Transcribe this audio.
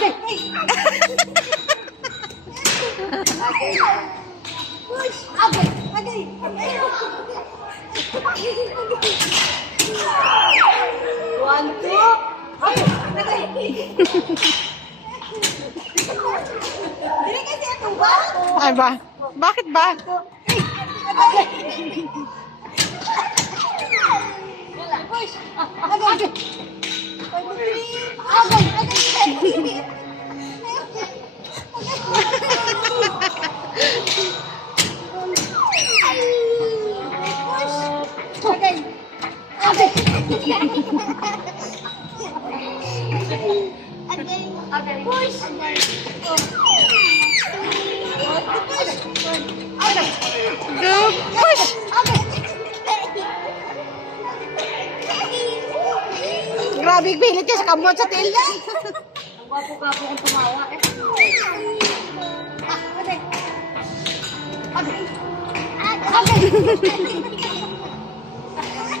Agay! Push! Agay! Agay! One, two! Agay! Agay! Dili kasi ito ba? Ay ba? Bakit ba? Agay! Push! Agay! Agay! Agay! Agay! Agay! Agay! Push! Agay! Go push! Grabe, pilit ka sa kamot sa tail niya. Ang gwapo-gwapo kong tumawa eh. Agay! Agay! Agay!